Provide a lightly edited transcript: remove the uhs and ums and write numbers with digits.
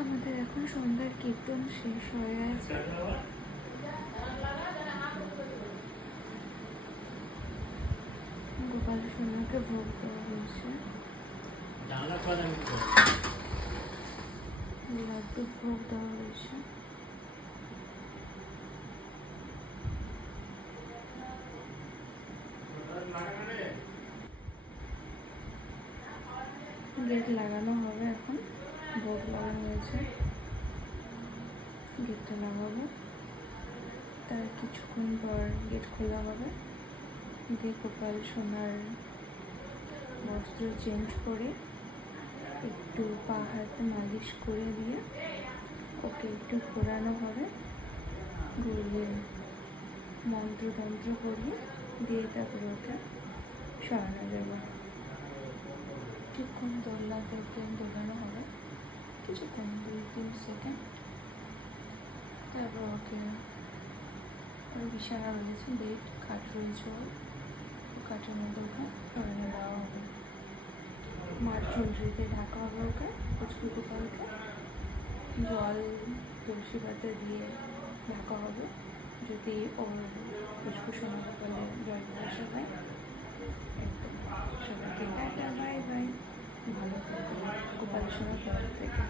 আমাদের এখন সন্ধ্যার কীর্তন শেষ হয়ে গেছে। গোপাল সোনাকে ভোগ দেওয়া হয়েছে, লাড্ডু ভোগ দেওয়া হয়েছে। গেট লাগানো হবে, এখন ভোগ লাগানো হয়েছে, গেটটা লাগাবো। তার কিছুক্ষণ পর গেট খোলা হবে, দিয়ে গোপাল সোনার বস্ত্র চেঞ্জ করে একটু পা হাতে মালিশ করে দিয়ে ওকে একটু ঘোরানো হবে, ঘুরিয়ে মন্ত্রতন্ত্র করিয়ে দিয়ে তারপরে ওকে সরানো যাবে। কিছুক্ষণ দোলনাতে ওকে দোলানো হবে, কিছুক্ষণ 2-3 সেকেন্ড। তারপর ওকে বিছানা রয়েছে, বেড খাট রয়েছে, কাঠের মধ্যে ওকে সরানো দেওয়া হবে। মার চুনরিতে ঢাকা হবে ওকে, কুচকু গোপালকে জল তুলসী পাতা দিয়ে ঢাকা হবে, যদি ওর কুচকু সোনা গোপালে জল বসা হয়। একদম সবাইকে টাটা, বাই বাই, ভালো থাকবে গোপাল সোনার পক্ষ থেকে।